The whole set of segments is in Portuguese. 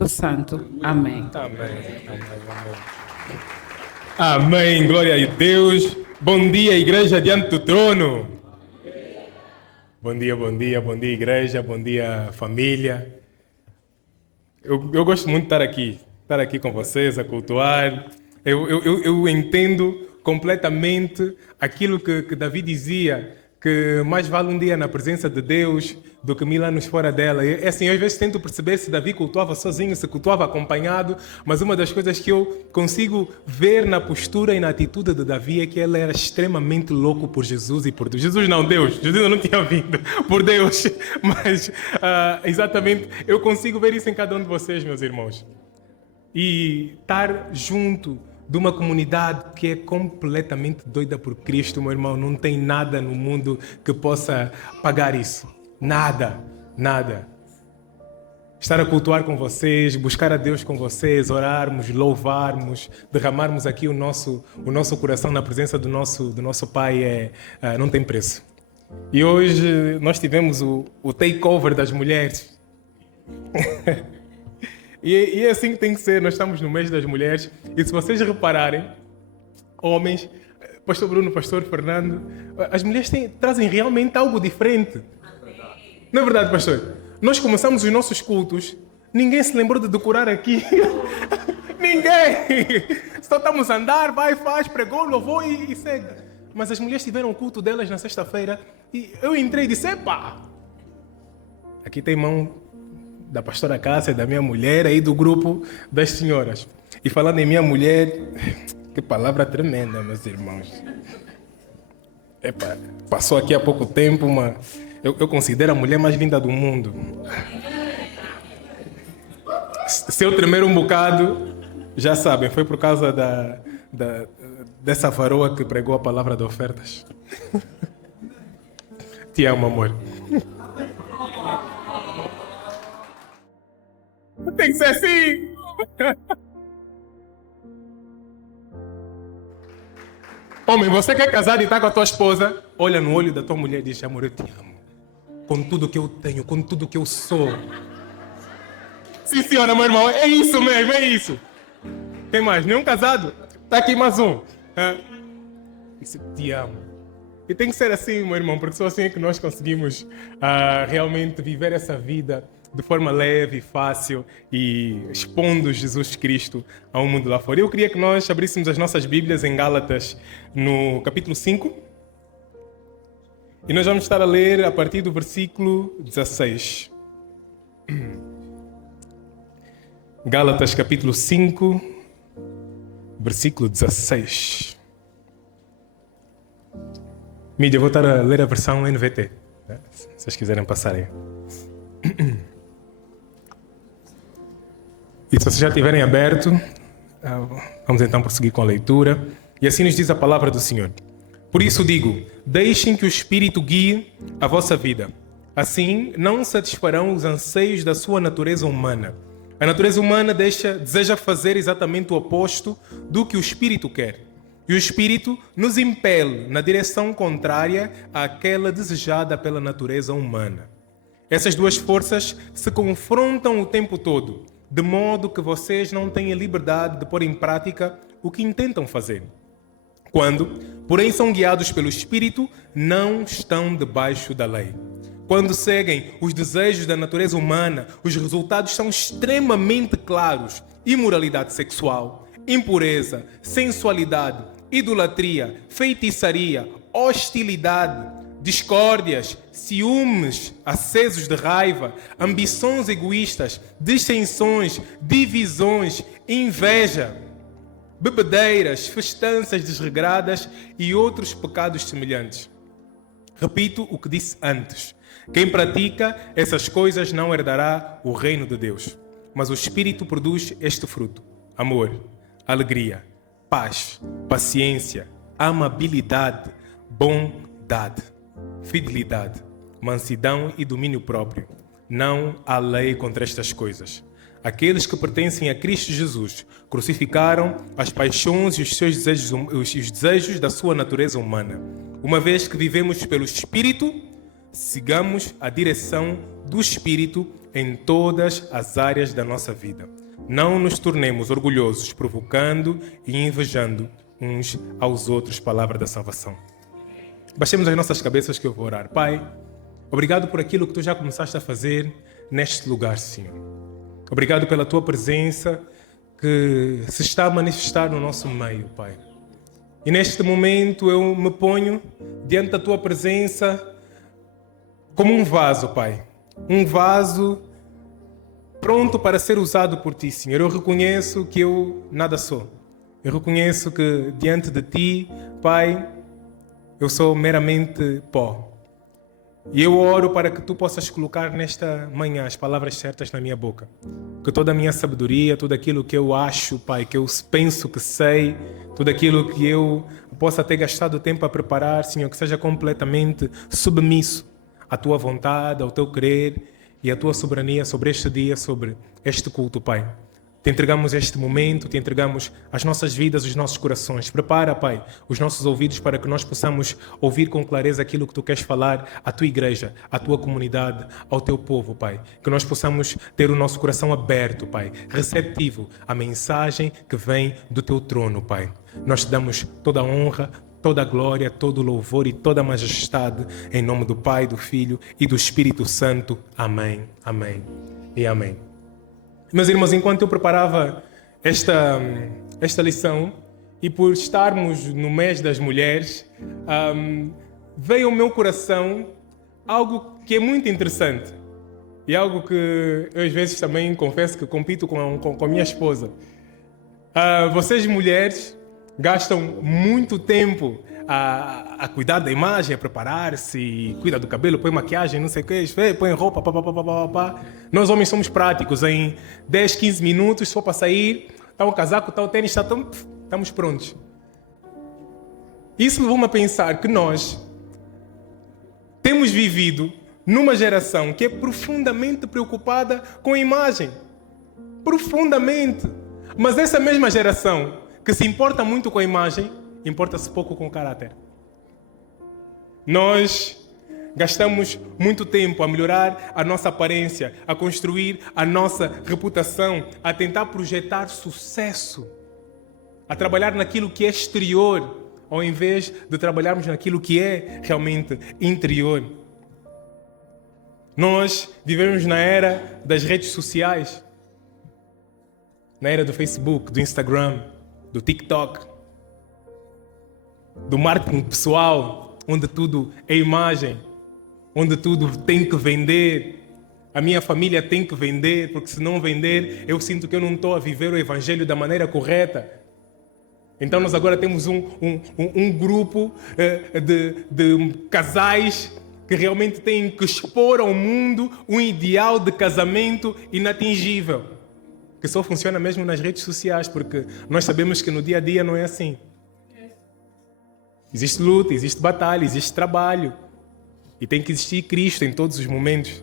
do Santo. Amém. Amém, glória a Deus. Bom dia, igreja diante do trono. Bom dia, igreja. Bom dia, família. Eu gosto muito de estar aqui com vocês, a cultuar. Eu entendo completamente aquilo que Davi dizia, que mais vale um dia na presença de Deus do que 1000 anos fora dela. É assim, eu às vezes tento perceber se Davi cultuava sozinho, se cultuava acompanhado, mas uma das coisas que eu consigo ver na postura e na atitude de Davi é que ele era extremamente louco por Jesus e por Deus. Jesus não, Deus. Jesus eu não tinha vindo por Deus. Mas, exatamente, eu consigo ver isso em cada um de vocês, meus irmãos. E estar junto de uma comunidade que é completamente doida por Cristo, meu irmão, não tem nada no mundo que possa pagar isso. Nada. Estar a cultuar com vocês, buscar a Deus com vocês, orarmos, louvarmos, derramarmos aqui o nosso coração na presença do nosso Pai não tem preço. E hoje nós tivemos o takeover das mulheres. E é assim que tem que ser, nós estamos no mês das mulheres, e se vocês repararem, homens, pastor Bruno, pastor Fernando, as mulheres trazem realmente algo diferente. Não é verdade, pastor? Nós começamos os nossos cultos, ninguém se lembrou de decorar aqui. Ninguém! Só estamos a andar, vai, faz, pregou, louvou e segue. Mas as mulheres tiveram o culto delas na sexta-feira, e eu entrei e disse, epá, aqui tem mão da pastora Cássia, da minha mulher, aí do grupo das senhoras. E falando em minha mulher, que palavra tremenda, meus irmãos. Epa, passou aqui há pouco tempo, eu considero a mulher mais linda do mundo. Se eu tremer um bocado, já sabem, foi por causa dessa varoa que pregou a palavra de ofertas. Te amo, amor. Tem que ser assim! Homem, você que é casado e está com a tua esposa, olha no olho da tua mulher e diz, amor, eu te amo. Com tudo que eu tenho, com tudo que eu sou. Sim, senhora, meu irmão, é isso mesmo, é isso. Tem mais? Nenhum casado? Está aqui mais um. Isso, te amo. E tem que ser assim, meu irmão, porque só assim é que nós conseguimos realmente viver essa vida de forma leve, fácil e expondo Jesus Cristo ao mundo lá fora. Eu queria que nós abríssemos as nossas Bíblias em Gálatas, no capítulo 5. E nós vamos estar a ler a partir do versículo 16. Gálatas, capítulo 5, versículo 16. Mídia, eu vou estar a ler a versão NVT, né? Se vocês quiserem passar aí. E se vocês já tiverem aberto, vamos então prosseguir com a leitura. E assim nos diz a palavra do Senhor. Por isso digo, deixem que o Espírito guie a vossa vida. Assim, não satisfarão os anseios da sua natureza humana. A natureza humana deseja fazer exatamente o oposto do que o Espírito quer. E o Espírito nos impele na direção contrária àquela desejada pela natureza humana. Essas duas forças se confrontam o tempo todo, de modo que vocês não têm a liberdade de pôr em prática o que intentam fazer. Quando, porém, são guiados pelo Espírito, não estão debaixo da lei. Quando seguem os desejos da natureza humana, os resultados são extremamente claros: imoralidade sexual, impureza, sensualidade, idolatria, feitiçaria, hostilidade, discórdias, ciúmes acesos de raiva, ambições egoístas, dissensões, divisões, inveja, bebedeiras, festanças desregradas e outros pecados semelhantes. Repito o que disse antes. Quem pratica essas coisas não herdará o reino de Deus. Mas o Espírito produz este fruto: amor, alegria, paz, paciência, amabilidade, bondade, fidelidade, mansidão e domínio próprio. Não há lei contra estas coisas. Aqueles que pertencem a Cristo Jesus crucificaram as paixões e os desejos da sua natureza humana. Uma vez que vivemos pelo Espírito, sigamos a direção do Espírito em todas as áreas da nossa vida. Não nos tornemos orgulhosos, provocando e invejando uns aos outros. Palavra da salvação. Baixemos as nossas cabeças que eu vou orar. Pai, obrigado por aquilo que Tu já começaste a fazer neste lugar, Senhor. Obrigado pela Tua presença que se está a manifestar no nosso meio, Pai. E neste momento eu me ponho diante da Tua presença como um vaso, Pai. Um vaso pronto para ser usado por Ti, Senhor. Eu reconheço que eu nada sou. Eu reconheço que diante de Ti, Pai, eu sou meramente pó. E eu oro para que Tu possas colocar nesta manhã as palavras certas na minha boca. Que toda a minha sabedoria, tudo aquilo que eu acho, Pai, que eu penso que sei, tudo aquilo que eu possa ter gastado tempo a preparar, Senhor, que seja completamente submisso à Tua vontade, ao Teu querer e à Tua soberania sobre este dia, sobre este culto, Pai. Te entregamos este momento, Te entregamos as nossas vidas, os nossos corações. Prepara, Pai, os nossos ouvidos para que nós possamos ouvir com clareza aquilo que Tu queres falar à Tua igreja, à Tua comunidade, ao Teu povo, Pai. Que nós possamos ter o nosso coração aberto, Pai, receptivo à mensagem que vem do Teu trono, Pai. Nós Te damos toda a honra, toda a glória, todo o louvor e toda a majestade, em nome do Pai, do Filho e do Espírito Santo. Amém, amém e amém. Meus irmãos, enquanto eu preparava esta lição, e por estarmos no mês das mulheres, veio ao meu coração algo que é muito interessante. E algo que eu às vezes também confesso que compito com a minha esposa. Vocês mulheres gastam muito tempo a cuidar da imagem, a preparar-se, cuida do cabelo, põe maquiagem, não sei o que, põe roupa, pá. Nós homens somos práticos, em 10, 15 minutos, só para sair, está o casaco, está o tênis, estamos prontos. Isso levou-me a pensar que nós temos vivido numa geração que é profundamente preocupada com a imagem. Profundamente. Mas essa mesma geração que se importa muito com a imagem, importa-se pouco com o caráter. Nós gastamos muito tempo a melhorar a nossa aparência, a construir a nossa reputação, a tentar projetar sucesso, a trabalhar naquilo que é exterior, ao invés de trabalharmos naquilo que é realmente interior. Nós vivemos na era das redes sociais, na era do Facebook, do Instagram, do TikTok, do marketing pessoal, onde tudo é imagem, onde tudo tem que vender. A minha família tem que vender, porque se não vender, eu sinto que eu não estou a viver o Evangelho da maneira correta. Então nós agora temos um grupo de casais que realmente têm que expor ao mundo um ideal de casamento inatingível, que só funciona mesmo nas redes sociais, porque nós sabemos que no dia a dia não é assim. Existe luta, existe batalha, existe trabalho. E tem que existir Cristo em todos os momentos.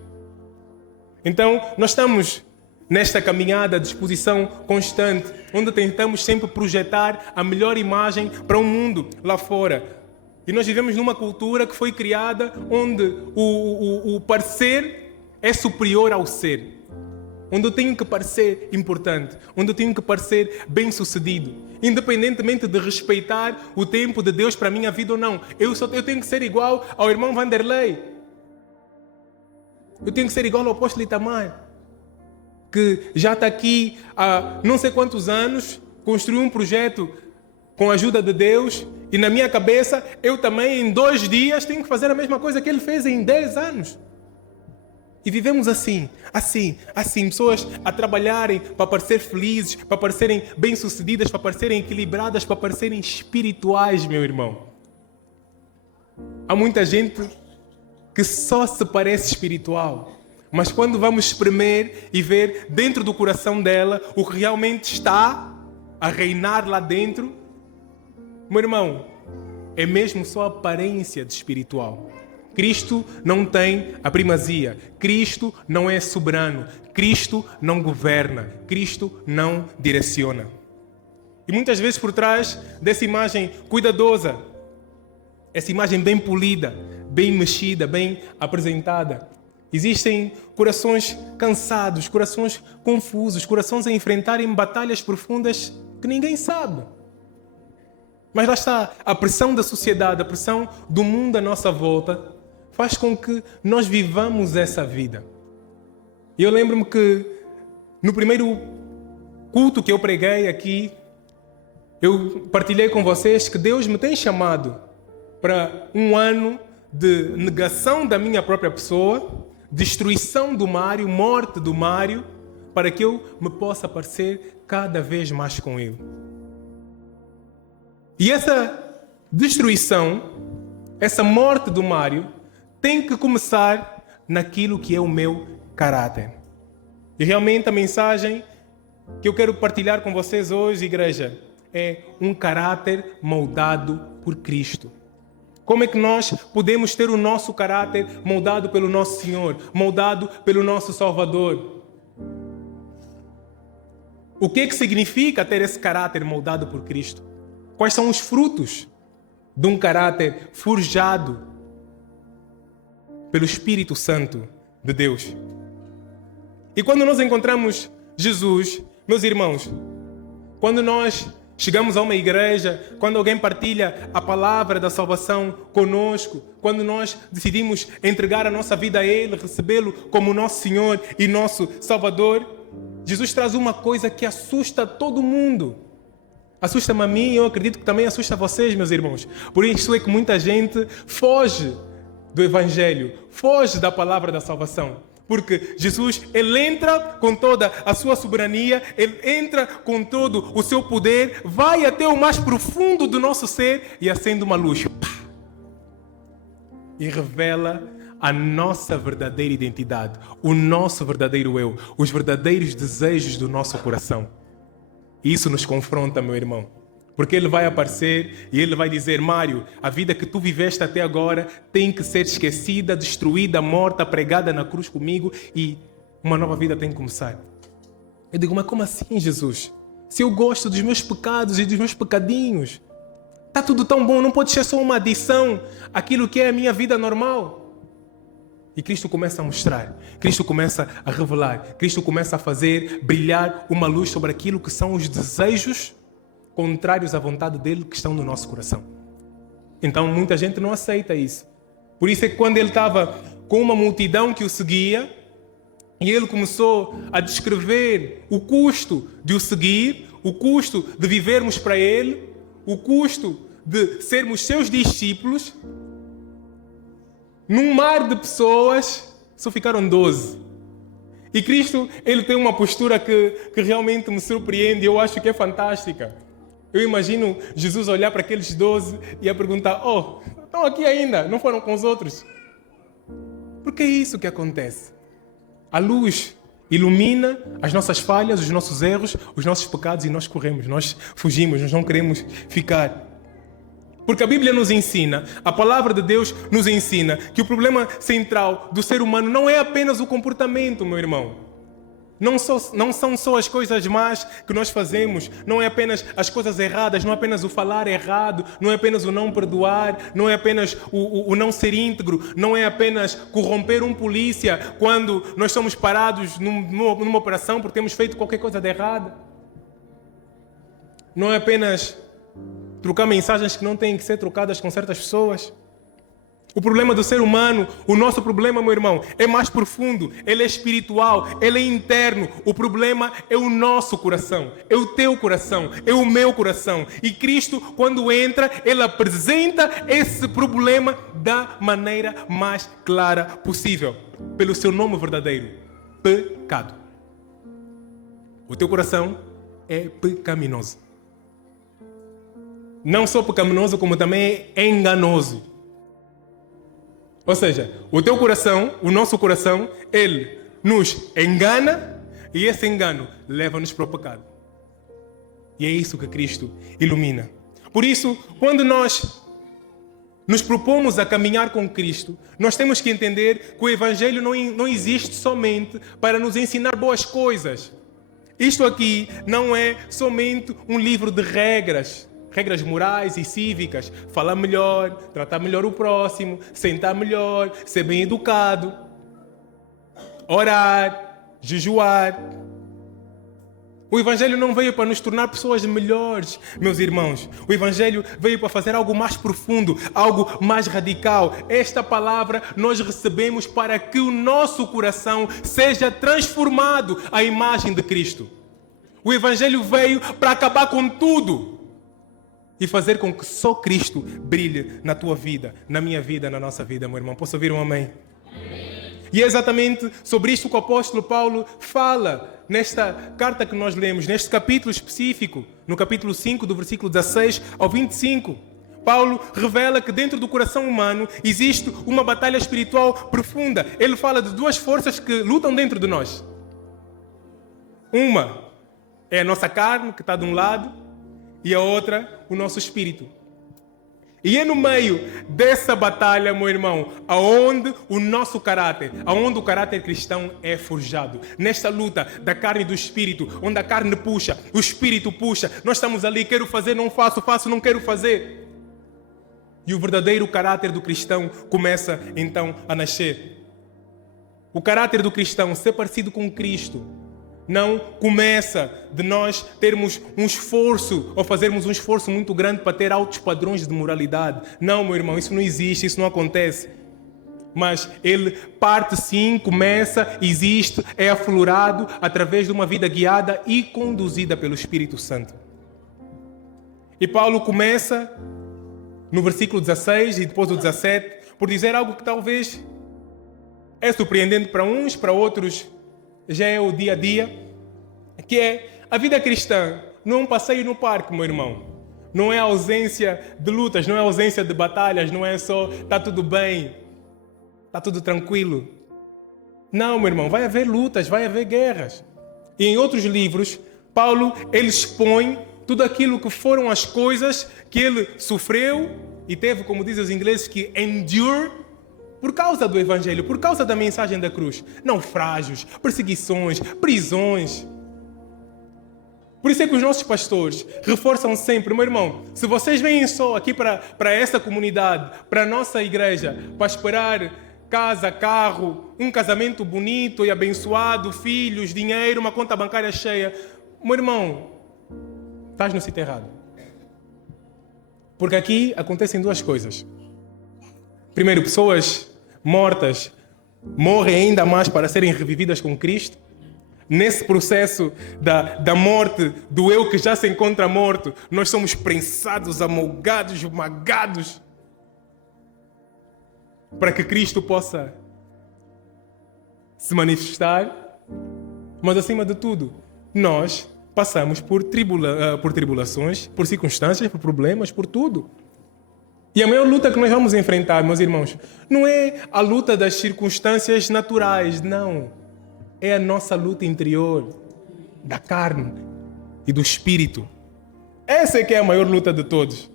Então, nós estamos nesta caminhada de exposição constante, onde tentamos sempre projetar a melhor imagem para o mundo lá fora. E nós vivemos numa cultura que foi criada onde o parecer é superior ao ser. Onde eu tenho que parecer importante, onde eu tenho que parecer bem-sucedido, independentemente de respeitar o tempo de Deus para a minha vida ou não. Eu tenho que ser igual ao irmão Vanderlei. Eu tenho que ser igual ao apóstolo Itamar, que já está aqui há não sei quantos anos, construiu um projeto com a ajuda de Deus, e na minha cabeça, eu também em 2 dias tenho que fazer a mesma coisa que ele fez em 10 anos. E vivemos assim, pessoas a trabalharem para parecer felizes, para parecerem bem-sucedidas, para parecerem equilibradas, para parecerem espirituais, meu irmão. Há muita gente que só se parece espiritual, mas quando vamos espremer e ver dentro do coração dela o que realmente está a reinar lá dentro, meu irmão, é mesmo só aparência de espiritual. Cristo não tem a primazia. Cristo não é soberano. Cristo não governa. Cristo não direciona. E muitas vezes por trás dessa imagem cuidadosa, essa imagem bem polida, bem mexida, bem apresentada, Existem corações cansados, corações confusos, corações a enfrentarem batalhas profundas que ninguém sabe. Mas lá está, a pressão da sociedade, a pressão do mundo à nossa volta, faz com que nós vivamos essa vida. E eu lembro-me que no primeiro culto que eu preguei aqui, eu partilhei com vocês que Deus me tem chamado para um ano de negação da minha própria pessoa, destruição do Mário, morte do Mário, para que eu me possa parecer cada vez mais com ele. E essa destruição, essa morte do Mário, tem que começar naquilo que é o meu caráter. E realmente a mensagem que eu quero partilhar com vocês hoje, igreja, é um caráter moldado por Cristo. Como é que nós podemos ter o nosso caráter moldado pelo nosso Senhor, moldado pelo nosso Salvador? O que significa ter esse caráter moldado por Cristo? Quais são os frutos de um caráter forjado pelo Espírito Santo de Deus? E quando nós encontramos Jesus, meus irmãos, quando nós chegamos a uma igreja, quando alguém partilha a palavra da salvação conosco, quando nós decidimos entregar a nossa vida a Ele, recebê-lo como nosso Senhor e nosso Salvador, Jesus traz uma coisa que assusta todo mundo. Assusta-me a mim e eu acredito que também assusta vocês, meus irmãos. Por isso é que muita gente foge do Evangelho, foge da palavra da salvação. Porque Jesus, Ele entra com toda a sua soberania, Ele entra com todo o seu poder, vai até o mais profundo do nosso ser e acende uma luz. E revela a nossa verdadeira identidade, o nosso verdadeiro eu, os verdadeiros desejos do nosso coração. E isso nos confronta, meu irmão. Porque Ele vai aparecer e Ele vai dizer: Mário, a vida que tu viveste até agora tem que ser esquecida, destruída, morta, pregada na cruz comigo e uma nova vida tem que começar. Eu digo: mas como assim, Jesus? Se eu gosto dos meus pecados e dos meus pecadinhos, está tudo tão bom, não pode ser só uma adição àquilo que é a minha vida normal. E Cristo começa a mostrar, Cristo começa a revelar, Cristo começa a fazer brilhar uma luz sobre aquilo que são os desejos contrários à vontade dele que estão no nosso coração. Então muita gente não aceita isso. Por isso é que quando ele estava com uma multidão que o seguia e ele começou a descrever o custo de o seguir, o custo de vivermos para ele, o custo de sermos seus discípulos, num mar de pessoas só ficaram 12. E Cristo, Ele tem uma postura que realmente me surpreende, eu acho que é fantástica. Eu imagino Jesus olhar para aqueles 12 e a perguntar: oh, estão aqui ainda, não foram com os outros? Porque é isso que acontece. A luz ilumina as nossas falhas, os nossos erros, os nossos pecados e nós corremos, nós fugimos, nós não queremos ficar. Porque a Bíblia nos ensina, a palavra de Deus nos ensina que o problema central do ser humano não é apenas o comportamento, meu irmão. Não são só as coisas más que nós fazemos, não é apenas as coisas erradas, não é apenas o falar errado, não é apenas o não perdoar, não é apenas o não ser íntegro, não é apenas corromper um polícia quando nós somos parados numa operação porque temos feito qualquer coisa de errado. Não é apenas trocar mensagens que não têm que ser trocadas com certas pessoas. O problema do ser humano, o nosso problema, meu irmão, é mais profundo, ele é espiritual, ele é interno. O problema é o nosso coração, é o teu coração, é o meu coração. E Cristo, quando entra, Ele apresenta esse problema da maneira mais clara possível, pelo seu nome verdadeiro: pecado. O teu coração é pecaminoso. Não só pecaminoso, como também é enganoso. Ou seja, o teu coração, o nosso coração, ele nos engana e esse engano leva-nos para o pecado. E é isso que Cristo ilumina. Por isso, quando nós nos propomos a caminhar com Cristo, nós temos que entender que o Evangelho não existe somente para nos ensinar boas coisas. Isto aqui não é somente um livro de regras morais e cívicas, falar melhor, tratar melhor o próximo, sentar melhor, ser bem educado. orar, jejuar. O Evangelho não veio para nos tornar pessoas melhores, meus irmãos. O Evangelho veio para fazer algo mais profundo, algo mais radical. Esta palavra nós recebemos para que o nosso coração seja transformado à imagem de Cristo. O Evangelho veio para acabar com tudo e fazer com que só Cristo brilhe na tua vida, na minha vida, na nossa vida, meu irmão. Posso ouvir um amém? E é exatamente sobre isto que o apóstolo Paulo fala nesta carta que nós lemos, neste capítulo específico, no capítulo 5, do versículo 16 ao 25. Paulo revela que dentro do coração humano existe uma batalha espiritual profunda. Ele fala de duas forças que lutam dentro de nós. Uma é a nossa carne, que está de um lado, e a outra, o nosso espírito. E é no meio dessa batalha, meu irmão, aonde o nosso caráter, aonde o caráter cristão é forjado. Nesta luta da carne e do espírito, onde a carne puxa, o espírito puxa. Nós estamos ali, quero fazer, não faço, faço, não quero fazer. E o verdadeiro caráter do cristão começa então a nascer. O caráter do cristão, ser parecido com Cristo, não começa de nós termos um esforço ou fazermos um esforço muito grande para ter altos padrões de moralidade. Não, meu irmão, isso não existe, isso não acontece. Mas ele parte sim, começa, existe, é aflorado através de uma vida guiada e conduzida pelo Espírito Santo. E Paulo começa no versículo 16 e depois do 17 por dizer algo que talvez é surpreendente para uns, para outros já é o dia a dia, que é a vida cristã não é um passeio no parque, meu irmão. Não é ausência de lutas, não é ausência de batalhas, não é só está tudo bem, está tudo tranquilo. Não, meu irmão, vai haver lutas, vai haver guerras. E em outros livros, Paulo ele expõe tudo aquilo que foram as coisas que ele sofreu e teve, como dizem os ingleses, que endure por causa do Evangelho, por causa da mensagem da cruz. Naufrágios, perseguições, prisões. Por isso é que os nossos pastores reforçam sempre, meu irmão, se vocês vêm só aqui para essa comunidade, para a nossa igreja, para esperar casa, carro, um casamento bonito e abençoado, filhos, dinheiro, uma conta bancária cheia, meu irmão, estás no sítio errado. Porque aqui acontecem duas coisas. Primeiro, pessoas mortas morrem ainda mais para serem revividas com Cristo. Nesse processo da morte do eu que já se encontra morto, nós somos prensados, amolgados, esmagados para que Cristo possa se manifestar. Mas acima de tudo, nós passamos por tribulações, por circunstâncias, por problemas, por tudo. E a maior luta que nós vamos enfrentar, meus irmãos, não é a luta das circunstâncias naturais, não. É a nossa luta interior, da carne e do espírito. Essa é que é a maior luta de todos.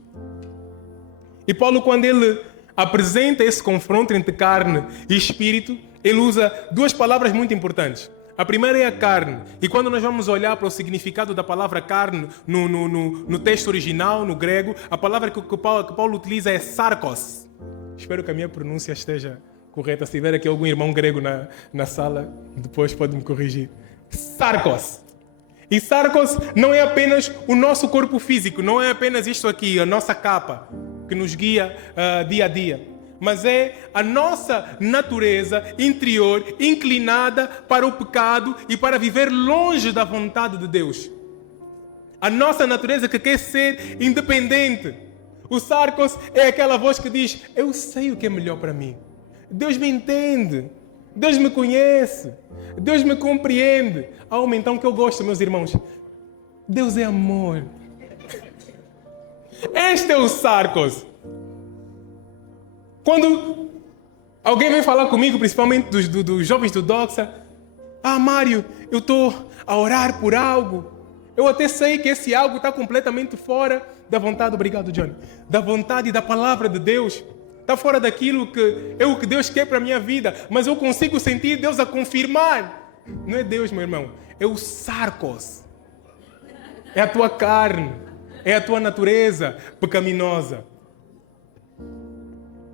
E Paulo, quando ele apresenta esse confronto entre carne e espírito, ele usa duas palavras muito importantes. A primeira é a carne. E quando nós vamos olhar para o significado da palavra carne no texto original, no grego, a palavra que Paulo utiliza é sarkos. Espero que a minha pronúncia esteja correta. Se tiver aqui algum irmão grego na sala, depois pode me corrigir. Sarkos. E sarkos não é apenas o nosso corpo físico, não é apenas isto aqui, a nossa capa, que nos guia dia a dia. Mas é a nossa natureza interior inclinada para o pecado e para viver longe da vontade de Deus. A nossa natureza que quer ser independente. O sarkos é aquela voz que diz: eu sei o que é melhor para mim. Deus me entende. Deus me conhece. Deus me compreende. Há uma então que eu gosto, meus irmãos. Deus é amor. Este é o sarkos. Quando alguém vem falar comigo, principalmente dos jovens do Doxa, Mário, eu estou a orar por algo. Eu até sei que esse algo está completamente fora da vontade, obrigado Johnny, da vontade e da palavra de Deus. Está fora daquilo que é o que Deus quer para a minha vida, mas eu consigo sentir Deus a confirmar. Não é Deus, meu irmão, é o sarkos. É a tua carne, é a tua natureza pecaminosa.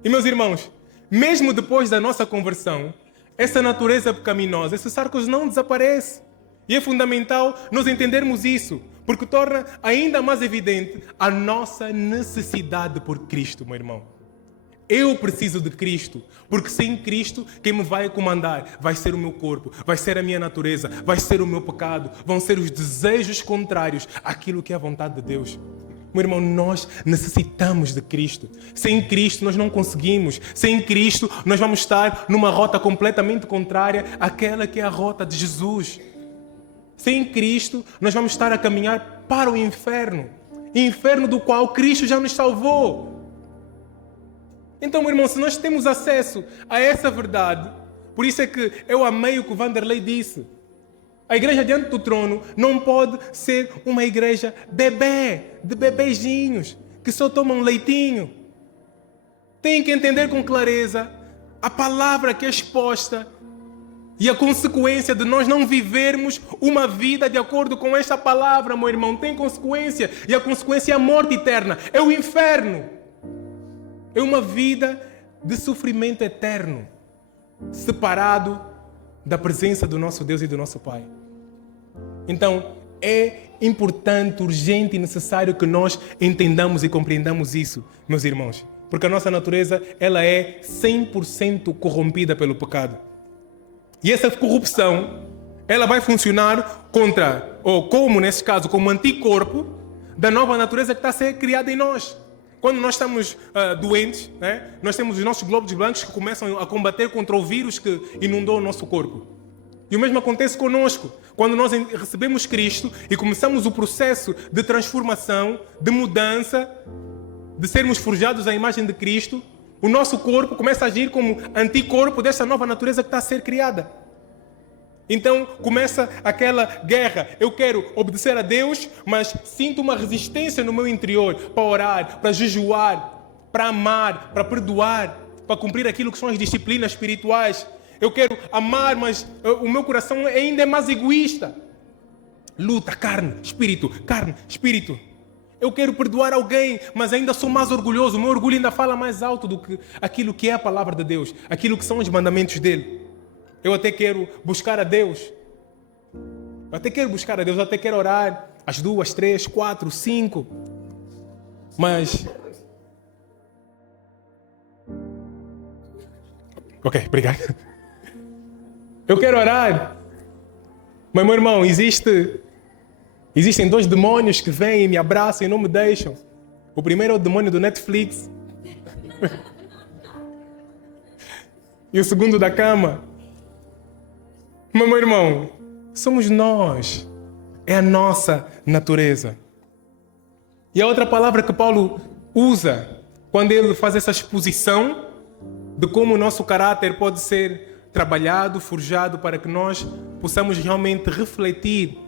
E meus irmãos, mesmo depois da nossa conversão, essa natureza pecaminosa, esses sarcos não desaparecem. E é fundamental nós entendermos isso, porque torna ainda mais evidente a nossa necessidade por Cristo, meu irmão. Eu preciso de Cristo, porque sem Cristo, quem me vai comandar vai ser o meu corpo, vai ser a minha natureza, vai ser o meu pecado, vão ser os desejos contrários àquilo que é a vontade de Deus. Meu irmão, nós necessitamos de Cristo. Sem Cristo nós não conseguimos. Sem Cristo nós vamos estar numa rota completamente contrária àquela que é a rota de Jesus. Sem Cristo nós vamos estar a caminhar para o inferno. Inferno do qual Cristo já nos salvou. Então, meu irmão, se nós temos acesso a essa verdade, por isso é que eu amei o que o Vanderlei disse. A igreja diante do trono não pode ser uma igreja bebê, de bebezinhos, que só tomam leitinho. Tem que entender com clareza a palavra que é exposta e a consequência de nós não vivermos uma vida de acordo com esta palavra, meu irmão. Tem consequência, e a consequência é a morte eterna, é o inferno. É uma vida de sofrimento eterno, separado da presença do nosso Deus e do nosso Pai. Então, é importante, urgente e necessário que nós entendamos e compreendamos isso, meus irmãos. Porque a nossa natureza, ela é 100% corrompida pelo pecado. E essa corrupção, ela vai funcionar contra, ou como nesse caso, como anticorpo da nova natureza que está a ser criada em nós. Quando nós estamos doentes, né, nós temos os nossos glóbulos brancos que começam a combater contra o vírus que inundou o nosso corpo. E o mesmo acontece conosco. Quando nós recebemos Cristo e começamos o processo de transformação, de mudança, de sermos forjados à imagem de Cristo, o nosso corpo começa a agir como anticorpo dessa nova natureza que está a ser criada. Então começa aquela guerra. Eu quero obedecer a Deus, mas sinto uma resistência no meu interior para orar, para jejuar, para amar, para perdoar, para cumprir aquilo que são as disciplinas espirituais. Eu quero amar, mas o meu coração ainda é mais egoísta. Luta, carne, espírito. Eu quero perdoar alguém, mas ainda sou mais orgulhoso. O meu orgulho ainda fala mais alto do que aquilo que é a palavra de Deus, aquilo que são os mandamentos dele. Eu até quero buscar a Deus. Eu até quero orar às 2, 3, 4, 5. Mas... Ok, obrigado. Eu quero orar. Mas, meu irmão, existem 2 demônios que vêm e me abraçam e não me deixam. O primeiro é o demônio do Netflix. E o segundo da cama. Mas, meu irmão, somos nós. É a nossa natureza. E a outra palavra que Paulo usa quando ele faz essa exposição de como o nosso caráter pode ser trabalhado, forjado, para que nós possamos realmente refletir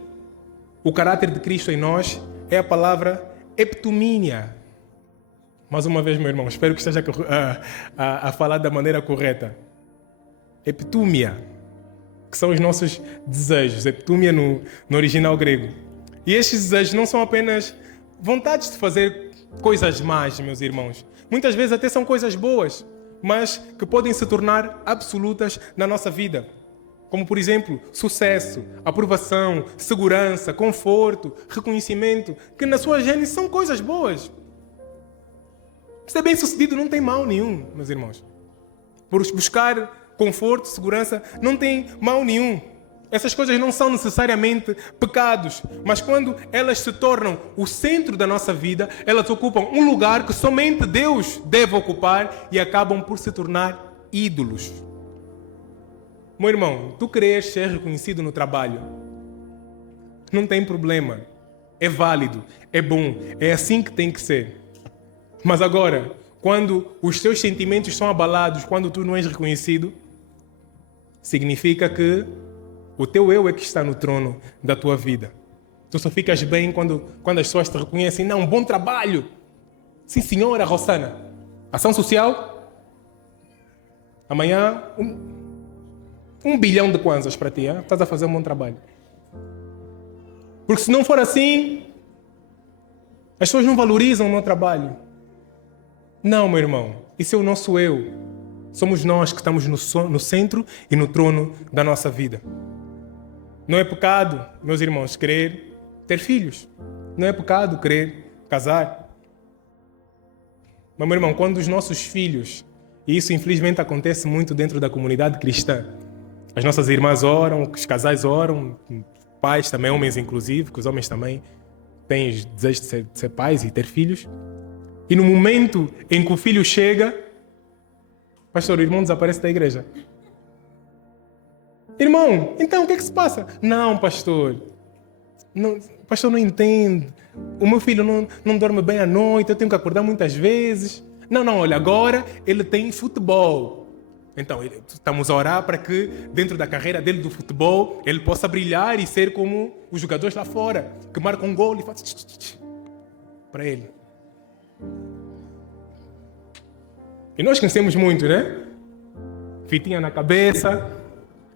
o caráter de Cristo em nós, é a palavra eptumínia. Mais uma vez, meu irmão, espero que esteja a falar da maneira correta. Eptúmia, que são os nossos desejos. Eptúmia no original grego. E estes desejos não são apenas vontades de fazer coisas más, meus irmãos. Muitas vezes até são coisas boas, mas que podem se tornar absolutas na nossa vida. Como, por exemplo, sucesso, aprovação, segurança, conforto, reconhecimento, que na sua gênese são coisas boas. Ser bem-sucedido não tem mal nenhum, meus irmãos. Por buscar conforto, segurança, não tem mal nenhum. Essas coisas não são necessariamente pecados, mas quando elas se tornam o centro da nossa vida, elas ocupam um lugar que somente Deus deve ocupar e acabam por se tornar ídolos. Meu irmão, tu queres ser reconhecido no trabalho? Não tem problema. É válido, é bom, é assim que tem que ser. Mas agora, quando os teus sentimentos são abalados, quando tu não és reconhecido, significa que o teu eu é que está no trono da tua vida. Tu só ficas bem quando as pessoas te reconhecem. Não, bom trabalho. Sim, senhora Rosana. Ação social? Amanhã, 1 bilhão de kwanzas para ti. Hein? Estás a fazer um bom trabalho. Porque se não for assim, as pessoas não valorizam o meu trabalho. Não, meu irmão. Isso é o nosso eu. Somos nós que estamos no centro e no trono da nossa vida. Não é pecado, meus irmãos, querer ter filhos. Não é pecado querer casar. Mas, meu irmão, quando os nossos filhos, e isso infelizmente acontece muito dentro da comunidade cristã, as nossas irmãs oram, os casais oram, pais também, homens inclusive, que os homens também têm o desejo de ser pais e ter filhos. E no momento em que o filho chega, pastor, o irmão desaparece da igreja. Irmão, então o que é que se passa? Não, pastor. Não, pastor, não entende. O meu filho não dorme bem à noite, eu tenho que acordar muitas vezes. Não, olha, agora ele tem futebol. Então, estamos a orar para que dentro da carreira dele do futebol, ele possa brilhar e ser como os jogadores lá fora, que marcam um gol e fazem para ele. E nós conhecemos muito, né? Fitinha na cabeça,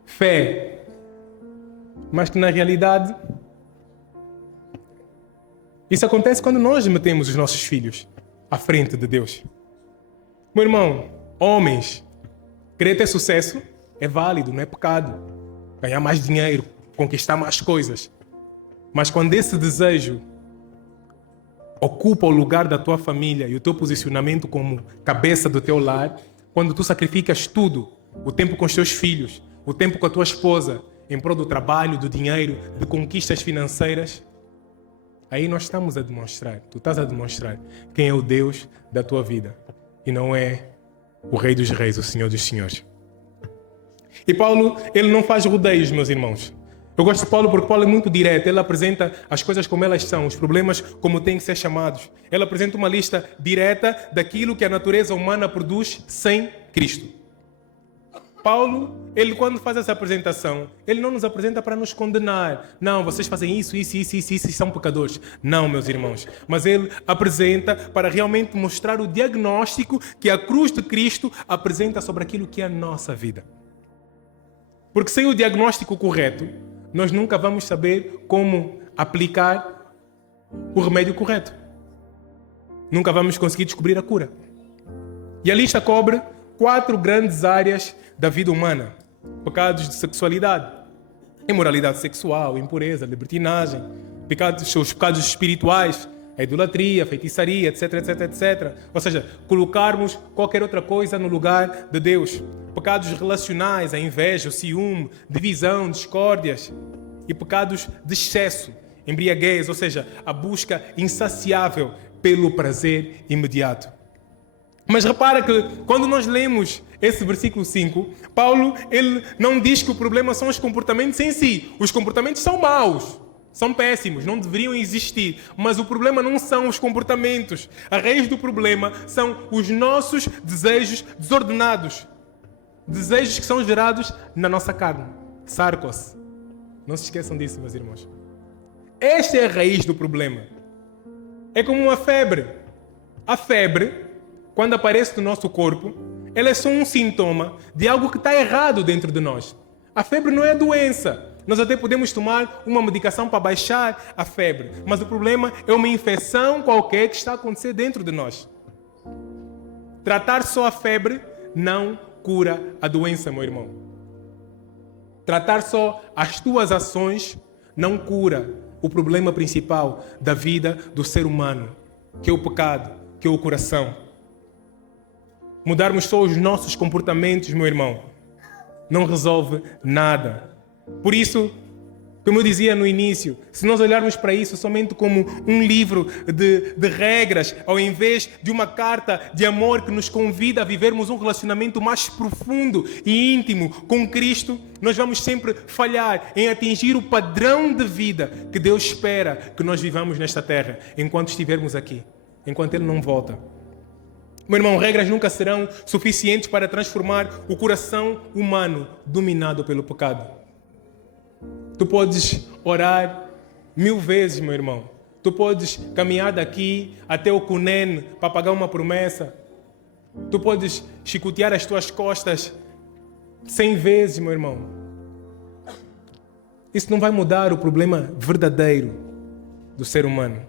fé. Mas que na realidade, isso acontece quando nós metemos os nossos filhos à frente de Deus. Meu irmão, homens, querer ter sucesso é válido, não é pecado. Ganhar mais dinheiro, conquistar mais coisas. Mas quando esse desejo ocupa o lugar da tua família e o teu posicionamento como cabeça do teu lar, quando tu sacrificas tudo, o tempo com os teus filhos, o tempo com a tua esposa, em prol do trabalho, do dinheiro, de conquistas financeiras, aí nós estamos a demonstrar, tu estás a demonstrar quem é o Deus da tua vida e não é o Rei dos Reis, o Senhor dos Senhores. E Paulo, ele não faz rodeios, meus irmãos. Eu gosto de Paulo porque Paulo é muito direto. Ele apresenta as coisas como elas são, os problemas como têm que ser chamados. Ele apresenta uma lista direta daquilo que a natureza humana produz sem Cristo. Paulo, ele quando faz essa apresentação, ele não nos apresenta para nos condenar. Não, vocês fazem isso e são pecadores. Não, meus irmãos. Mas ele apresenta para realmente mostrar o diagnóstico que a cruz de Cristo apresenta sobre aquilo que é a nossa vida. Porque sem o diagnóstico correto, nós nunca vamos saber como aplicar o remédio correto. Nunca vamos conseguir descobrir a cura. E a lista cobre 4 grandes áreas da vida humana. Pecados de sexualidade, imoralidade sexual, impureza, libertinagem, os pecados espirituais, a idolatria, a feitiçaria, etc. Ou seja, colocarmos qualquer outra coisa no lugar de Deus. Pecados relacionais, a inveja, o ciúme, divisão, discórdias. E pecados de excesso, embriaguez, ou seja, a busca insaciável pelo prazer imediato. Mas repara que quando nós lemos esse versículo 5, Paulo, ele não diz que o problema são os comportamentos em si. Os comportamentos são maus, são péssimos, não deveriam existir. Mas o problema não são os comportamentos. A raiz do problema são os nossos desejos desordenados. Desejos que são gerados na nossa carne. Sarcos. Não se esqueçam disso, meus irmãos. Esta é a raiz do problema. É como uma febre. A febre, quando aparece no nosso corpo, ela é só um sintoma de algo que está errado dentro de nós. A febre não é doença. Nós até podemos tomar uma medicação para baixar a febre. Mas o problema é uma infecção qualquer que está a acontecer dentro de nós. Tratar só a febre não cura a doença, meu irmão. Tratar só as tuas ações não cura o problema principal da vida do ser humano, que é o pecado, que é o coração. Mudarmos só os nossos comportamentos, meu irmão, não resolve nada. Por isso, como eu dizia no início, se nós olharmos para isso somente como um livro de regras, ao invés de uma carta de amor que nos convida a vivermos um relacionamento mais profundo e íntimo com Cristo, nós vamos sempre falhar em atingir o padrão de vida que Deus espera que nós vivamos nesta terra, enquanto estivermos aqui, enquanto Ele não volta. Meu irmão, regras nunca serão suficientes para transformar o coração humano dominado pelo pecado. Tu podes orar 1000 vezes, meu irmão. Tu podes caminhar daqui até o Cunene para pagar uma promessa. Tu podes chicotear as tuas costas 100 vezes, meu irmão. Isso não vai mudar o problema verdadeiro do ser humano.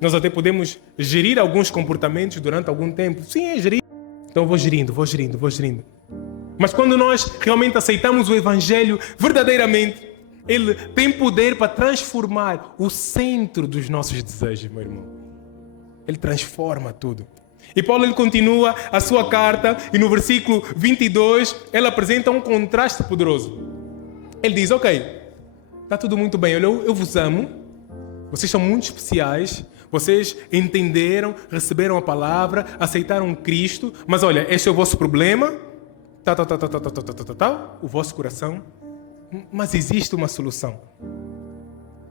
Nós até podemos gerir alguns comportamentos durante algum tempo. Sim, é gerir. Então eu vou gerindo. Mas quando nós realmente aceitamos o Evangelho verdadeiramente, ele tem poder para transformar o centro dos nossos desejos, meu irmão. Ele transforma tudo. E Paulo ele continua a sua carta e no versículo 22 ele apresenta um contraste poderoso. Ele diz, ok, está tudo muito bem, eu vos amo, vocês são muito especiais, vocês receberam a palavra, aceitaram Cristo, mas olha, este é o vosso problema, o vosso coração, mas existe uma solução.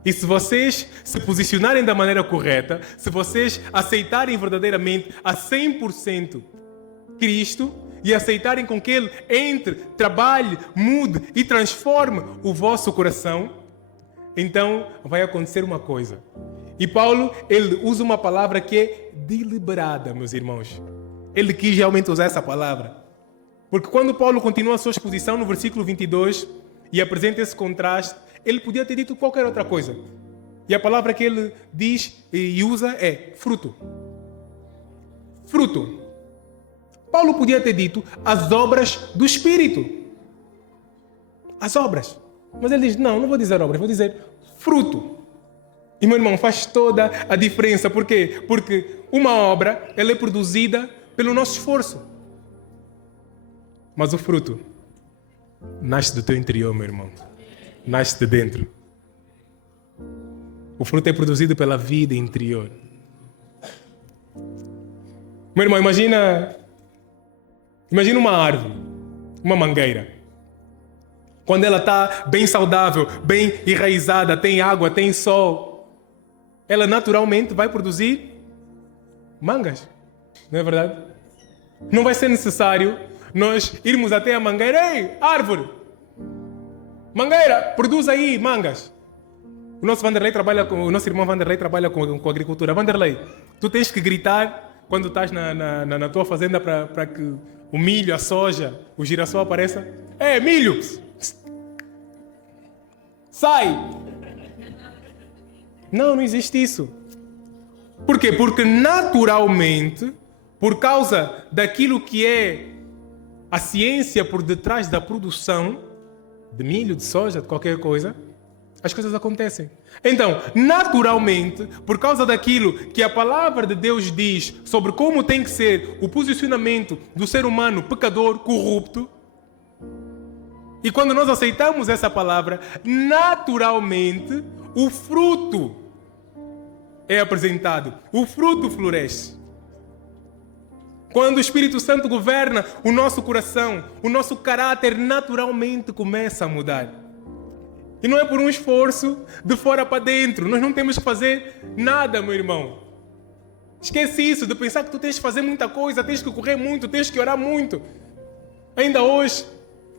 E se vocês se posicionarem da maneira correta, se vocês aceitarem verdadeiramente a 100% Cristo e aceitarem com que Ele entre, trabalhe, mude e transforme o vosso coração, então vai acontecer uma coisa. E Paulo, ele usa uma palavra que é deliberada, meus irmãos. Ele quis realmente usar essa palavra. Porque quando Paulo continua a sua exposição no versículo 22 e apresenta esse contraste, ele podia ter dito qualquer outra coisa. E a palavra que ele diz e usa é fruto. Fruto. Paulo podia ter dito as obras do Espírito. As obras. Mas ele diz, não vou dizer obras, vou dizer fruto. E meu irmão, faz toda a diferença. Por quê? Porque uma obra, ela é produzida pelo nosso esforço. Mas o fruto nasce do teu interior, meu irmão. Nasce de dentro. O fruto é produzido pela vida interior. Meu irmão, imagina uma árvore, uma mangueira. Quando ela está bem saudável, bem enraizada, tem água, tem sol, ela naturalmente vai produzir mangas. Não é verdade? Não vai ser necessário nós irmos até a mangueira. Ei, árvore! Mangueira, produz aí mangas. O nosso irmão Vanderlei trabalha com agricultura. Vanderlei, tu tens que gritar quando estás na tua fazenda para que o milho, a soja, o girassol apareça. Ei, milho! Sai! Não existe isso. Por quê? Porque naturalmente, por causa daquilo que é a ciência por detrás da produção de milho, de soja, de qualquer coisa, as coisas acontecem. Então, naturalmente, por causa daquilo que a palavra de Deus diz sobre como tem que ser o posicionamento do ser humano pecador, corrupto, e quando nós aceitamos essa palavra, naturalmente, o fruto é apresentado, o fruto floresce. Quando o Espírito Santo governa o nosso coração, o nosso caráter naturalmente começa a mudar. E não é por um esforço de fora para dentro. Nós não temos que fazer nada, meu irmão. Esquece isso de pensar que tu tens que fazer muita coisa, tens que correr muito, tens que orar muito. Ainda hoje,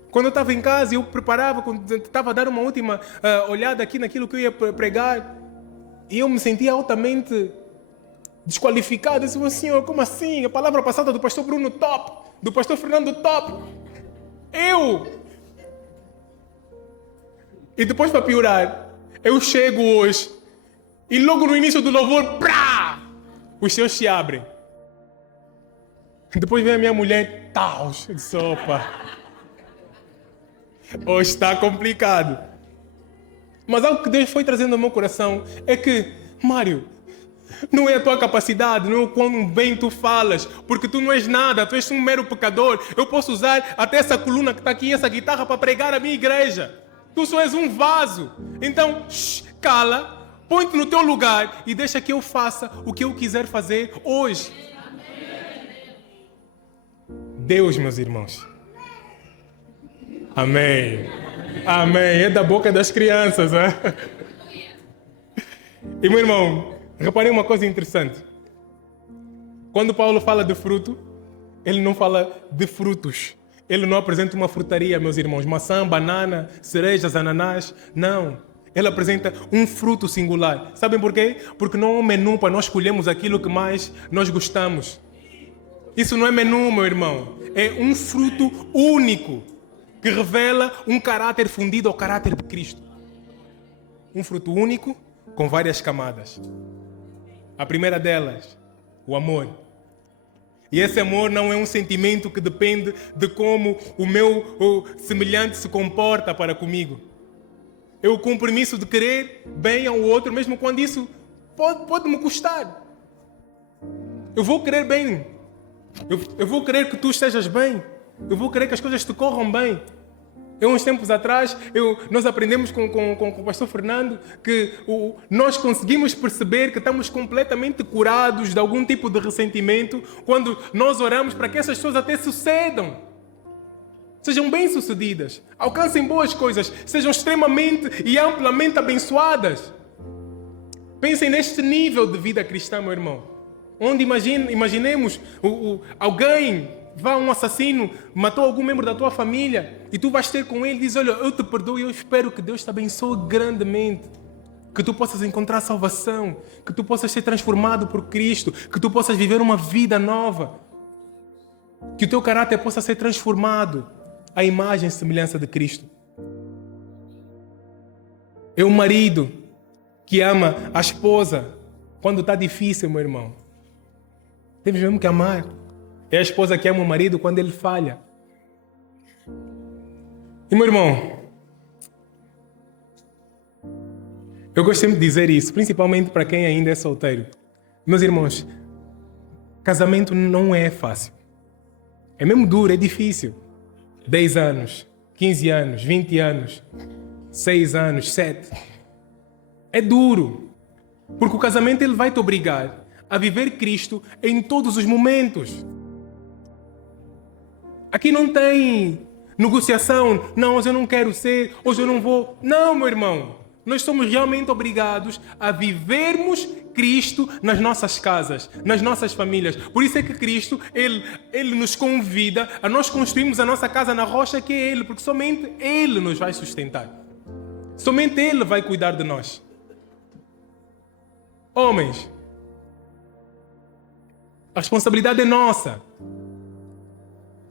quando eu estava em casa, eu preparava, quando estava a dar uma última olhada aqui naquilo que eu ia pregar, e eu me sentia altamente desqualificado. Eu disse, Senhor, como assim? A palavra passada do pastor Bruno top, do pastor Fernando top. E depois, para piorar, eu chego hoje e logo no início do louvor, os céus se abrem. Depois vem a minha mulher, eu disse, opa, hoje está complicado. Mas algo que Deus foi trazendo ao meu coração é que, Mário, não é a tua capacidade, não é o quão bem tu falas, porque tu não és nada, tu és um mero pecador. Eu posso usar até essa coluna que está aqui, essa guitarra, para pregar a minha igreja. Tu só és um vaso. Então, cala, põe-te no teu lugar e deixa que eu faça o que eu quiser fazer hoje. Deus, meus irmãos. Amém. Amém. É da boca das crianças, né? E meu irmão, reparei uma coisa interessante. Quando Paulo fala de fruto, ele não fala de frutos. Ele não apresenta uma frutaria, meus irmãos. Maçã, banana, cerejas, ananás. Não. Ele apresenta um fruto singular. Sabem por quê? Porque não é um menu para nós escolhermos aquilo que mais nós gostamos. Isso não é menu, meu irmão. É um fruto único que revela um caráter fundido ao caráter de Cristo. Um fruto único com várias camadas. A primeira delas, o amor. E esse amor não é um sentimento que depende de como o semelhante se comporta para comigo. É o compromisso de querer bem ao outro, mesmo quando isso pode me custar. Eu vou querer bem. Eu vou querer que tu estejas bem. Eu vou querer que as coisas te corram bem. Uns tempos atrás, nós aprendemos com o pastor Fernando que nós conseguimos perceber que estamos completamente curados de algum tipo de ressentimento quando nós oramos para que essas pessoas até sucedam. Sejam bem-sucedidas, alcancem boas coisas, sejam extremamente e amplamente abençoadas. Pensem neste nível de vida cristã, meu irmão. Onde imaginemos alguém, um assassino, matou algum membro da tua família e tu vais ter com ele e diz: olha, eu te perdoo e eu espero que Deus te abençoe grandemente. Que tu possas encontrar salvação, que tu possas ser transformado por Cristo, que tu possas viver uma vida nova. Que o teu caráter possa ser transformado à imagem e semelhança de Cristo. É o marido que ama a esposa quando está difícil, meu irmão. Temos mesmo que amar. É a esposa que ama o marido quando ele falha. E, meu irmão, eu gosto sempre de dizer isso, principalmente para quem ainda é solteiro. Meus irmãos, casamento não é fácil. É mesmo duro, é difícil. 10 anos, 15 anos, 20 anos, 6 anos, 7. É duro. Porque o casamento ele vai te obrigar a viver Cristo em todos os momentos. Aqui não tem negociação. Não, hoje eu não quero ser, hoje eu não vou. Não, meu irmão. Nós somos realmente obrigados a vivermos Cristo nas nossas casas, nas nossas famílias. Por isso é que Cristo, Ele nos convida a nós construirmos a nossa casa na rocha que é Ele, porque somente Ele nos vai sustentar. Somente Ele vai cuidar de nós. Homens, a responsabilidade é nossa.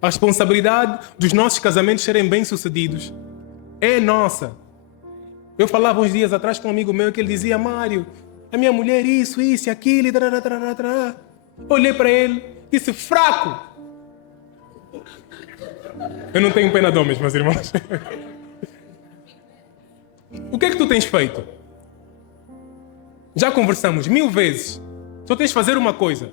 A responsabilidade dos nossos casamentos serem bem-sucedidos é nossa. Eu falava uns dias atrás com um amigo meu que ele dizia: Mário, a minha mulher isso e aquilo. Olhei para ele, disse: fraco. Eu não tenho pena de homens, meus irmãos. O que é que tu tens feito? Já conversamos 1000 vezes. Só tens de fazer uma coisa: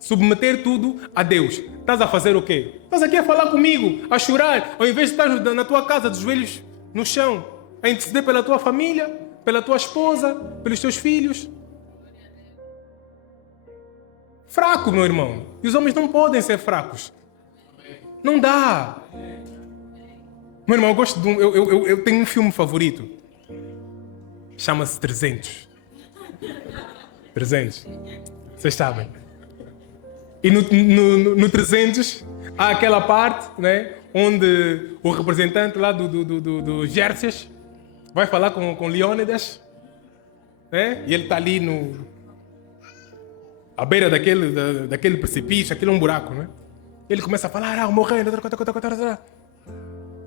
submeter tudo a Deus. Estás a fazer o quê? Estás aqui a falar comigo, a chorar, ao invés de estar na tua casa de joelhos no chão, a interceder pela tua família, pela tua esposa, pelos teus filhos. Fraco, meu irmão. E os homens não podem ser fracos. Não dá. Meu irmão, eu gosto de eu tenho um filme favorito. Chama-se 300. 300. Vocês sabem. E no 300 há aquela parte, né, onde o representante lá do Xerxes vai falar com Leônidas, né, e ele está ali à beira daquele precipício, aquele é um buraco, né? Ele começa a falar: o rei.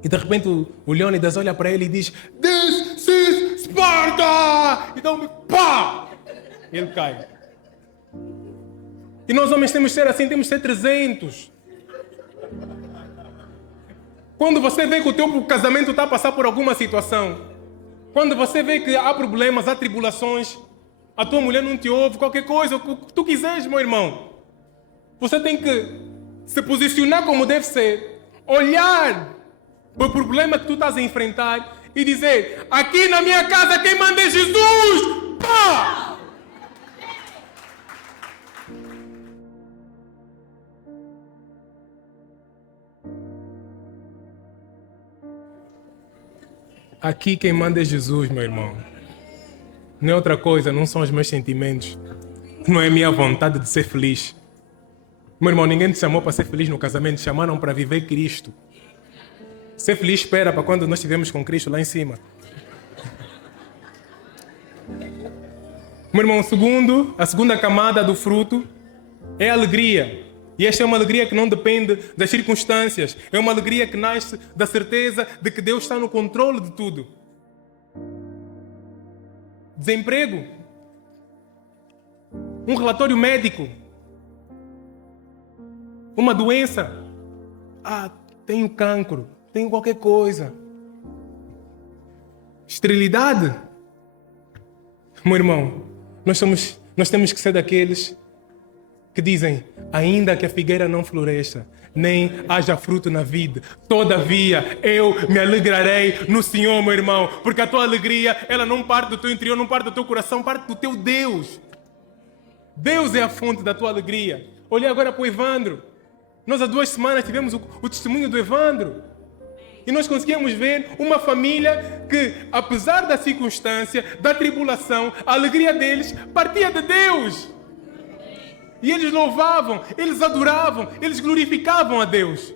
E de repente o Leônidas olha para ele e diz: This is Sparta! Então, pá! E ele cai. E nós homens temos de ser assim, temos de ser 300. Quando você vê que o teu casamento está a passar por alguma situação, quando você vê que há problemas, há tribulações, a tua mulher não te ouve, qualquer coisa, o que tu quiseres, meu irmão, você tem que se posicionar como deve ser, olhar para o problema que tu estás a enfrentar e dizer: aqui na minha casa quem manda é Jesus! Pá! Aqui quem manda é Jesus, meu irmão. Não é outra coisa, não são os meus sentimentos. Não é a minha vontade de ser feliz. Meu irmão, ninguém te chamou para ser feliz no casamento, te chamaram para viver Cristo. Ser feliz espera para quando nós estivermos com Cristo lá em cima. Meu irmão, a segunda camada do fruto é a alegria. E esta é uma alegria que não depende das circunstâncias. É uma alegria que nasce da certeza de que Deus está no controle de tudo. Desemprego. Um relatório médico. uma doença. Tenho cancro, tenho qualquer coisa. Esterilidade. Meu irmão, nós temos que ser daqueles que dizem, ainda que a figueira não floresça, nem haja fruto na vida, todavia eu me alegrarei no Senhor, meu irmão, porque a tua alegria, ela não parte do teu interior, não parte do teu coração, parte do teu Deus. Deus é a fonte da tua alegria. Olhei agora para o Evandro. Nós há 2 semanas tivemos o testemunho do Evandro. E nós conseguimos ver uma família que, apesar da circunstância, da tribulação, a alegria deles partia de Deus. E eles louvavam, eles adoravam, eles glorificavam a Deus.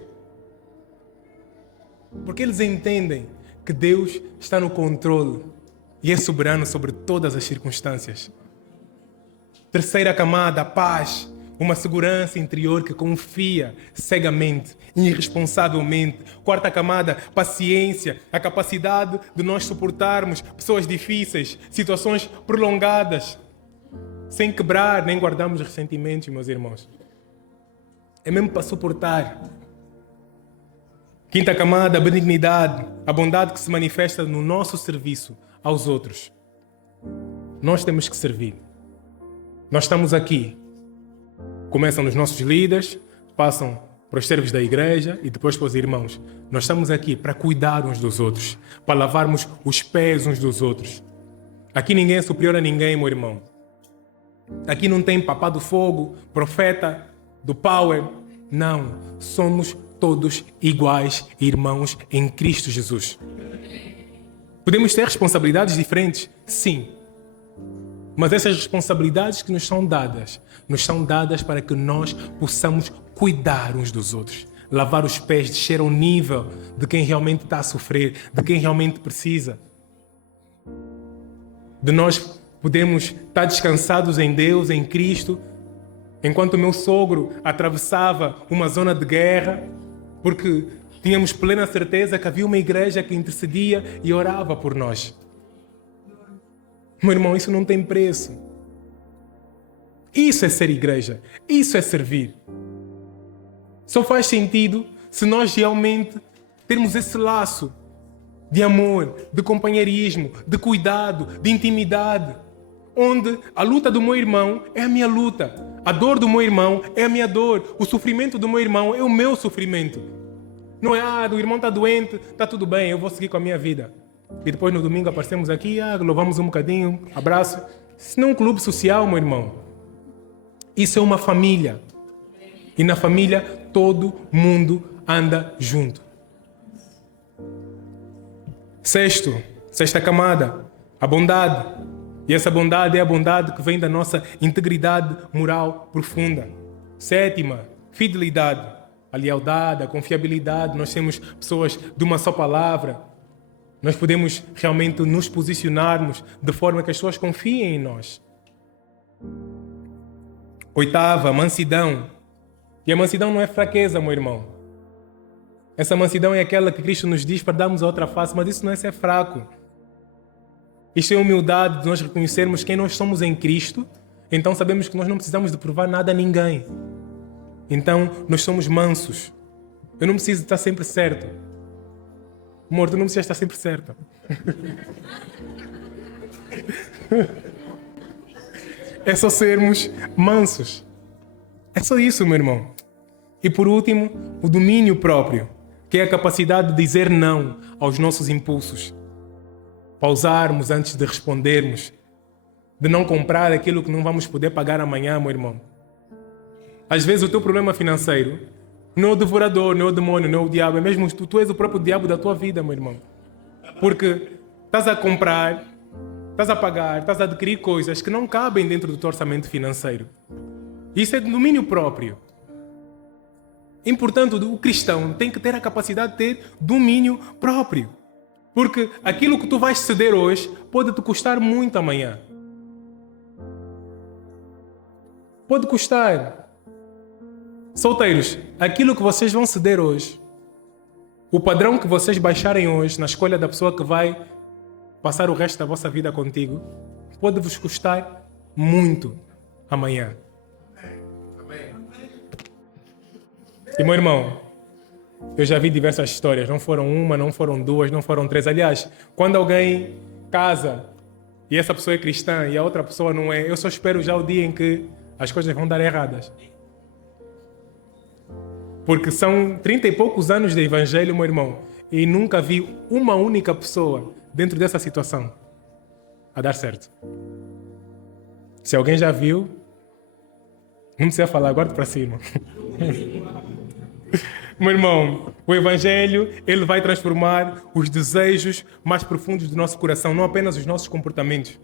Porque eles entendem que Deus está no controle e é soberano sobre todas as circunstâncias. Terceira camada, a paz. Uma segurança interior que confia cegamente, irresponsavelmente. Quarta camada, paciência, a capacidade de nós suportarmos pessoas difíceis, situações prolongadas, sem quebrar nem guardarmos ressentimentos, meus irmãos. É mesmo para suportar. Quinta camada, a benignidade, a bondade que se manifesta no nosso serviço aos outros. Nós temos que servir. Nós estamos aqui. Começam nos nossos líderes, passam para os servos da igreja e depois para os irmãos. Nós estamos aqui para cuidar uns dos outros, para lavarmos os pés uns dos outros. Aqui ninguém é superior a ninguém, meu irmão. Aqui não tem papá do fogo, profeta do power. Não, somos todos iguais irmãos em Cristo Jesus. Podemos ter responsabilidades diferentes? Sim. Mas essas responsabilidades que nos são dadas para que nós possamos cuidar uns dos outros. Lavar os pés, descer ao nível de quem realmente está a sofrer, de quem realmente precisa. De nós podemos estar descansados em Deus, em Cristo, enquanto o meu sogro atravessava uma zona de guerra, porque tínhamos plena certeza que havia uma igreja que intercedia e orava por nós. Meu irmão, isso não tem preço. Isso é ser igreja. Isso é servir. Só faz sentido se nós realmente termos esse laço de amor, de companheirismo, de cuidado, de intimidade, onde a luta do meu irmão é a minha luta, a dor do meu irmão é a minha dor, o sofrimento do meu irmão é o meu sofrimento. Não é, o irmão está doente, está tudo bem, eu vou seguir com a minha vida. E depois no domingo aparecemos aqui, louvamos um bocadinho, abraço. Isso não é um clube social, meu irmão. Isso é uma família. E na família todo mundo anda junto. Sexta camada, a bondade. E essa bondade é a bondade que vem da nossa integridade moral profunda. Sétima, fidelidade. A lealdade, a confiabilidade. Nós temos pessoas de uma só palavra. Nós podemos realmente nos posicionarmos de forma que as pessoas confiem em nós. Oitava, mansidão. E a mansidão não é fraqueza, meu irmão. Essa mansidão é aquela que Cristo nos diz para darmos a outra face, mas isso não é ser fraco. Isto é humildade de nós reconhecermos quem nós somos em Cristo, então sabemos que nós não precisamos de provar nada a ninguém. Então, nós somos mansos. Eu não preciso estar sempre certo. Amor, tu não precisas estar sempre certa. É só sermos mansos. É só isso, meu irmão. E por último, o domínio próprio, que é a capacidade de dizer não aos nossos impulsos. Pausarmos antes de respondermos. De não comprar aquilo que não vamos poder pagar amanhã, meu irmão. Às vezes o teu problema financeiro não é o devorador, não é o demônio, não é o diabo. É mesmo tu és o próprio diabo da tua vida, meu irmão. Porque estás a comprar, estás a pagar, estás a adquirir coisas que não cabem dentro do teu orçamento financeiro. Isso é domínio próprio. E, portanto, o cristão tem que ter a capacidade de ter domínio próprio. Porque aquilo que tu vais ceder hoje pode te custar muito amanhã. Pode custar. Solteiros, aquilo que vocês vão ceder hoje, o padrão que vocês baixarem hoje na escolha da pessoa que vai passar o resto da vossa vida contigo, pode vos custar muito amanhã. E meu irmão, eu já vi diversas histórias. Não foram uma, não foram duas, não foram três. Aliás, quando alguém casa e essa pessoa é cristã e a outra pessoa não é, eu só espero já o dia em que as coisas vão dar erradas. Porque são 30 e poucos anos de evangelho, meu irmão, e nunca vi uma única pessoa dentro dessa situação a dar certo. Se alguém já viu, não precisa falar, guarda para cima. Meu irmão, o evangelho, ele vai transformar os desejos mais profundos do nosso coração, não apenas os nossos comportamentos.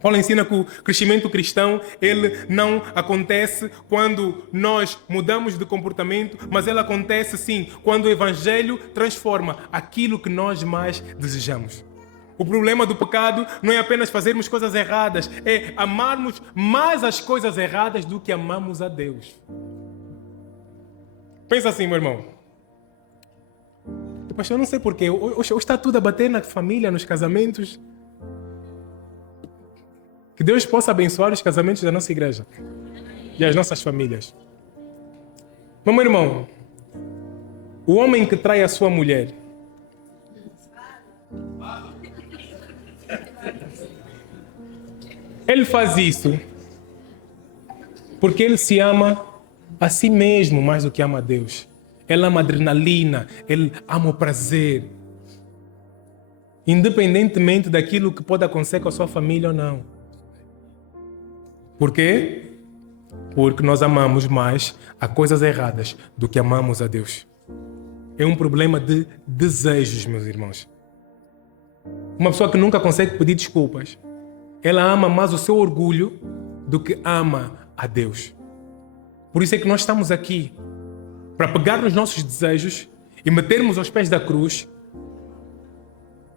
Paulo ensina que o crescimento cristão, ele não acontece quando nós mudamos de comportamento, mas ele acontece sim quando o evangelho transforma aquilo que nós mais desejamos. O problema do pecado não é apenas fazermos coisas erradas, é amarmos mais as coisas erradas do que amamos a Deus. Pensa assim, meu irmão. Pastor, eu não sei porquê. Hoje está tudo a bater na família, nos casamentos. Que Deus possa abençoar os casamentos da nossa igreja e as nossas famílias. Mas, meu irmão, o homem que trai a sua mulher, ele faz isso porque ele se ama a si mesmo mais do que ama a Deus. Ele ama a adrenalina, ele ama o prazer. Independentemente daquilo que pode acontecer com a sua família ou não. Por quê? Porque nós amamos mais a coisas erradas do que amamos a Deus. É um problema de desejos, meus irmãos. Uma pessoa que nunca consegue pedir desculpas, ela ama mais o seu orgulho do que ama a Deus. Por isso é que nós estamos aqui, para pegar nos nossos desejos e metermos aos pés da cruz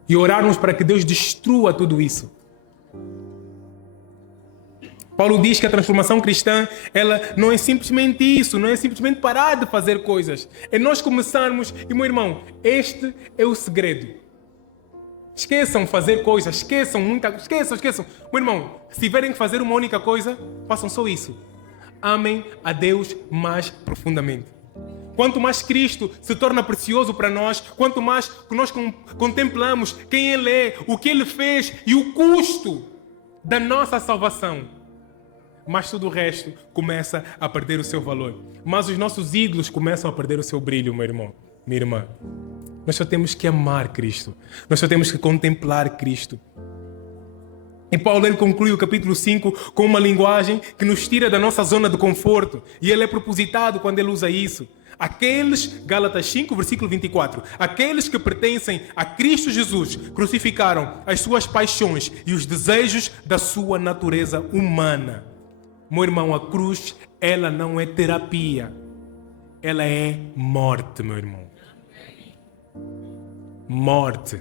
e orarmos para que Deus destrua tudo isso. Paulo diz que a transformação cristã, ela não é simplesmente isso, não é simplesmente parar de fazer coisas. É nós começarmos, e meu irmão, este é o segredo. Esqueçam fazer coisas, esqueçam. Meu irmão, se tiverem que fazer uma única coisa, façam só isso. Amem a Deus mais profundamente. Quanto mais Cristo se torna precioso para nós, quanto mais nós contemplamos quem Ele é, o que Ele fez e o custo da nossa salvação, mas tudo o resto começa a perder o seu valor. Mas os nossos ídolos começam a perder o seu brilho, meu irmão, minha irmã. Nós só temos que amar Cristo. Nós só temos que contemplar Cristo. E Paulo ele conclui o capítulo 5 com uma linguagem que nos tira da nossa zona de conforto. E ele é propositado quando ele usa isso. Aqueles, Gálatas 5, versículo 24, aqueles que pertencem a Cristo Jesus crucificaram as suas paixões e os desejos da sua natureza humana. Meu irmão, a cruz, ela não é terapia. Ela é morte, meu irmão. Morte.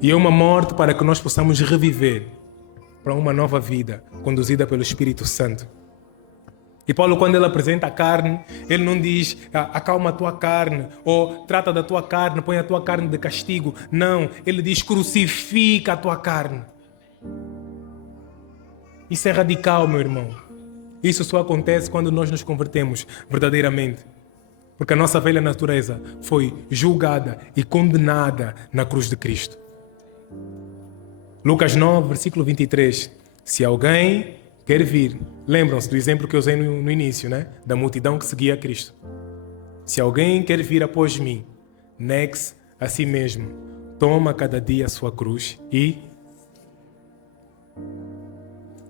E é uma morte para que nós possamos reviver para uma nova vida, conduzida pelo Espírito Santo. E Paulo, quando ele apresenta a carne, ele não diz acalma a tua carne, ou trata da tua carne, põe a tua carne de castigo. Não, ele diz crucifica a tua carne. Isso é radical, meu irmão. Isso só acontece quando nós nos convertemos verdadeiramente. Porque a nossa velha natureza foi julgada e condenada na cruz de Cristo. Lucas 9, versículo 23. Se alguém quer vir, lembram-se do exemplo que eu usei no início, né? Da multidão que seguia a Cristo. Se alguém quer vir após mim, negue-se a si mesmo, toma cada dia a sua cruz e...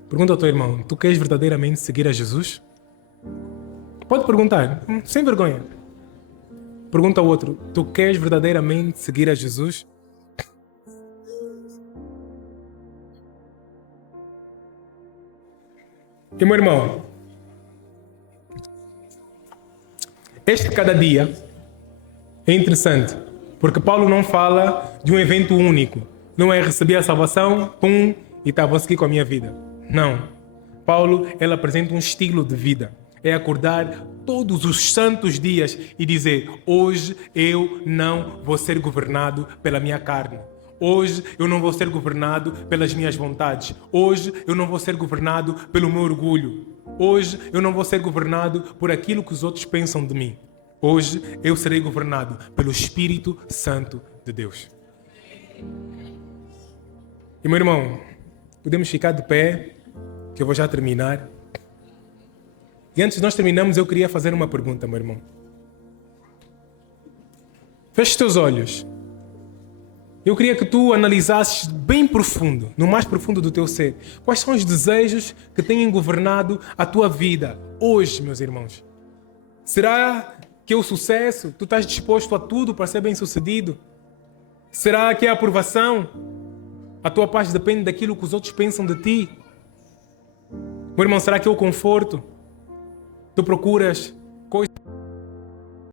Pergunta ao teu irmão, tu queres verdadeiramente seguir a Jesus? Pode perguntar, sem vergonha. Pergunta ao outro, tu queres verdadeiramente seguir a Jesus? E meu irmão, este cada dia é interessante, porque Paulo não fala de um evento único. Não é receber a salvação, pum, e tá, vou seguir com a minha vida. Não. Paulo, ele apresenta um estilo de vida. É acordar todos os santos dias e dizer, hoje eu não vou ser governado pela minha carne. Hoje eu não vou ser governado pelas minhas vontades. Hoje eu não vou ser governado pelo meu orgulho. Hoje eu não vou ser governado por aquilo que os outros pensam de mim. Hoje eu serei governado pelo Espírito Santo de Deus. E meu irmão, podemos ficar de pé, que eu vou já terminar. E antes de nós terminarmos, eu queria fazer uma pergunta, meu irmão. Feche os teus olhos. Eu queria que tu analisasses bem profundo, no mais profundo do teu ser, quais são os desejos que têm governado a tua vida hoje, meus irmãos. Será que é o sucesso? Tu estás disposto a tudo para ser bem-sucedido? Será que é a aprovação? A tua paz depende daquilo que os outros pensam de ti? Meu irmão, será que é o conforto? Tu procuras coisas